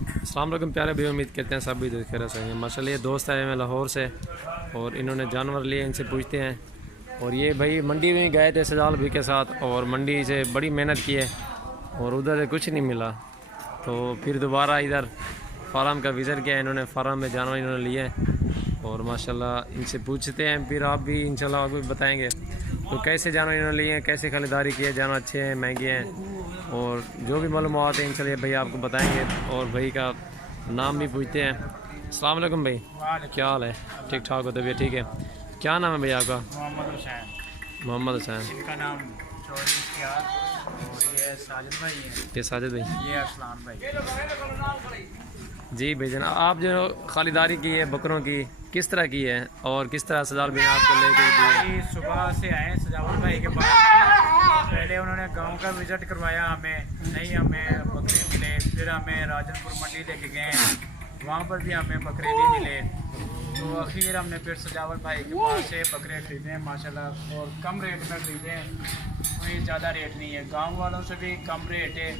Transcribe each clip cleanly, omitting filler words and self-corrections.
अस्सलाम वालेकुम प्यारे भाई, उम्मीद करते हैं सब भी खैर से हैं। माशाल्लाह ये दोस्त आए हैं लाहौर से और इन्होंने जानवर लिए, इनसे पूछते हैं। और ये भाई मंडी में गए थे सजाल भाई के साथ और मंडी से बड़ी मेहनत की है और उधर कुछ नहीं मिला, तो फिर दोबारा इधर फार्म का विज़िट किया। इन्होंने फार्म में जानवर इन्होंने लिए और माशाल्लाह इनसे पूछते हैं, फिर आप भी इंशाल्लाह आपको भी बताएंगे तो कैसे जानवर इन्होंने लिए हैं, कैसे खरीदारी की है, जानवर अच्छे हैं महंगे हैं, और जो भी मालूमात है इंशाल्लाह भाई आपको बताएंगे। और भाई का नाम भी पूछते हैं। अस्सलाम वालेकुम भाई, क्या हाल है? ठीक ठाक हो? तबीयत ठीक है? क्या नाम है भाई आपका? मोहम्मद हुसैन। मोहम्मद हुसैन। इनका नाम चौधरी इश्तियाक और ये साजिद भाई हैं। ये साजिद भाई, ये अरसलान भाई। जी भाई जान, आप जो खालीदारी की है बकरों की किस तरह की है और किस तरह सजाल भाई आपको लेके दिए? सुबह से आए सजावत भाई के पास। पहले उन्होंने गांव का विज़िट करवाया, हमें नहीं हमें बकरे मिले। फिर हमें राजनपुर मंडी लेके गए, वहाँ पर भी हमें बकरे नहीं मिले। तो आखिर हमने फिर सजावत भाई के पास से बकरे खरीदे माशाल्लाह, और कम रेट में खरीदे, कोई ज़्यादा रेट नहीं है, गाँव वालों से भी कम रेट है।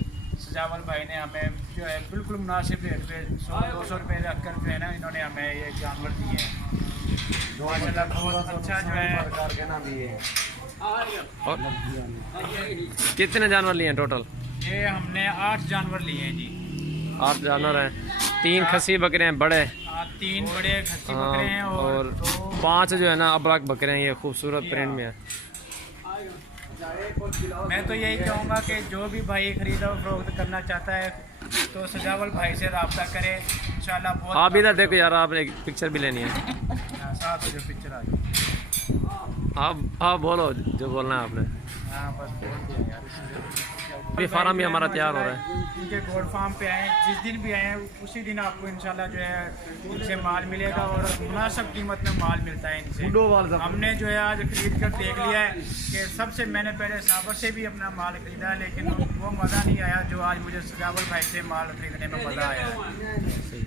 सजावल भाई ने हमें जो है बिल्कुल मुनासिब रेट पे 100-200 रुपये रख कर जो है ना इन्होंने हमें ये जानवर दिए हैं। माशाल्लाह बहुत अच्छा जो है। और कितने जानवर लिए हैं टोटल? ये हमने 8 जानवर लिए हैं जी। 8 जानवर हैं, 3 खसी बकरे हैं बड़े, 3 बड़े खस्सी बकरे हैं और 5 जो है ना अबरक बकरे हैं। ये खूबसूरत प्रिंट में है। मैं तो यही कहूँगा कि जो भी भाई खरीदा फरोख्त करना चाहता है तो सजावल भाई से रब्ता करे इंशाल्लाह। बहुत आप इधर देखो यार, आपने एक पिक्चर भी लेनी है। साथ जो पिक्चर आ गई। आप बोलो जो बोलना है आपने। हाँ बस बोल दिया यार। ये फार्म भी हमारा तैयार हो रहा है। इनके गोड फार्म पे आए, जिस दिन भी आए उसी दिन आपको इंशाल्लाह जो है इनसे माल मिलेगा और मुनासिब कीमत में माल मिलता है इनसे। हमने जो है आज खरीद कर देख लिया है कि सबसे मैंने पहले साबर से भी अपना माल खरीदा, लेकिन वो मज़ा नहीं आया जो आज मुझे सजावल भाई से माल खरीदने में मज़ा आया।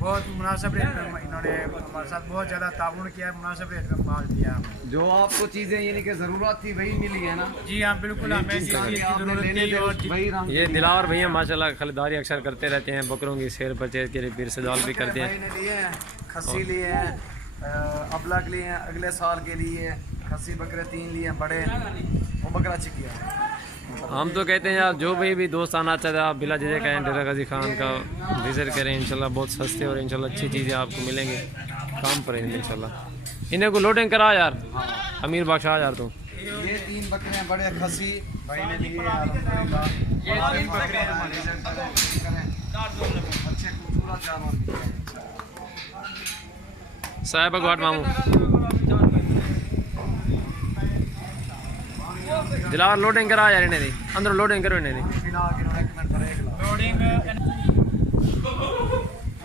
बहुत मुनासिब रेट में इन्होंने हमारे साथ बहुत ज़्यादा ताउन किया, मुनासिब रेट में माल दिया। जो आपको चीज़ें यानी कि ज़रूरत थी वही मिली है ना? जी हाँ बिल्कुल, हमें जिस चीज़ की ज़रूरत थी और ये दिलावर भैया माशाल्लाह खरीदारी अक्सर करते रहते हैं बकरों की सेल परचेज के लिए, फिर सजाल भी करते हैं। लिए हैं, खस्सी लिए हैं, अबलग लिए हैं, अगले साल के लिए खस्सी बकरे 3 लिए हैं बड़े, वो बकरा चिकिया। हम तो कहते हैं यार जो भी दोस्त आना चाहते हैं आप बिला झिझक कहें, डेरा गाजी खान का विजिट करें। इंशाल्लाह बहुत सस्ते और इंशाल्लाह अच्छी चीज़ें आपको मिलेंगी, काम पर इंशाल्लाह। इन्हें को लोडिंग करा यार, अमीर बादशाह यार तू। ये 3 बकरे हैं बड़े खस्सी भाई ने लिए अल्हम्दुलिल्लाह। ये 3 बकरे हैं हमारे अच्छे खूबसूरत जानवर साहब अगवाट मामू दिलावर लोडिंग करा यार, इन्हें दी अंदर लोडिंग करो, इन्हें दी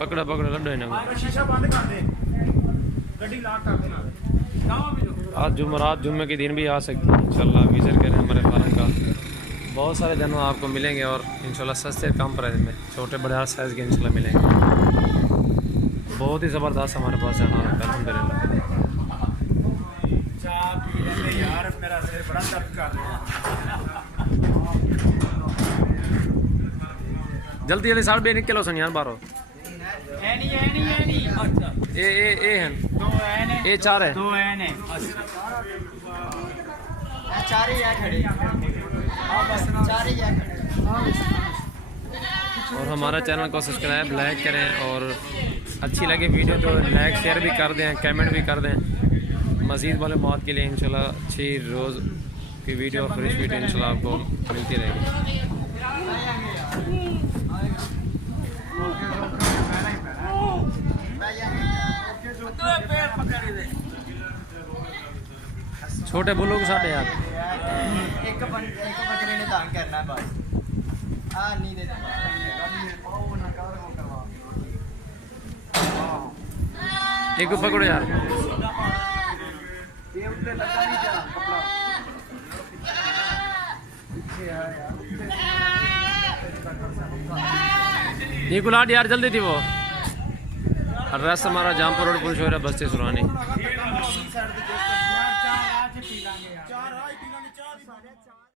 पकड़ो पकड़ो लड्डो इन्हें। शीशा बंद कर दे, गड्डी लॉक कर देना। आज जुमेरात जुम्मे के दिन भी आ सकती है इंशाल्लाह। विजिट करें हमारे फार्म का, बहुत सारे जानवर आपको मिलेंगे और इंशाल्लाह सस्ते कम प्राइस में छोटे बड़े हर साइज़ के इंशाल्लाह मिलेंगे। बहुत ही ज़बरदस्त हमारे पास जानवर है अल्हम्दुलिल्लाह। यार मेरा सिर बड़ा दर्द कर रहा है। जल्दी जल्दी 2.5 किलो सुन यार बारो ए हैं 2 हैं, ए 4 है 2 हैं, 4 ही खड़े। और हमारा चैनल को सब्सक्राइब लाइक करें और अच्छी लगे वीडियो तो लाइक शेयर भी कर दें, कमेंट भी कर दें। मज़ीद वाले मौत के लिए इंशाल्लाह अच्छी रोज़ की वीडियो फ्रेश वीडियो इंशाल्लाह आपको मिलती रहेगी। छोटे बुल्लू के साथ यार एक बकरे ने दान करना बस। नहीं दे एक को पकड़ो यार। ये गुलाट यार जल्दी थी वो। रस हमारा जामपुर रोड पुलिस हो रहा बस्ती सुरानी।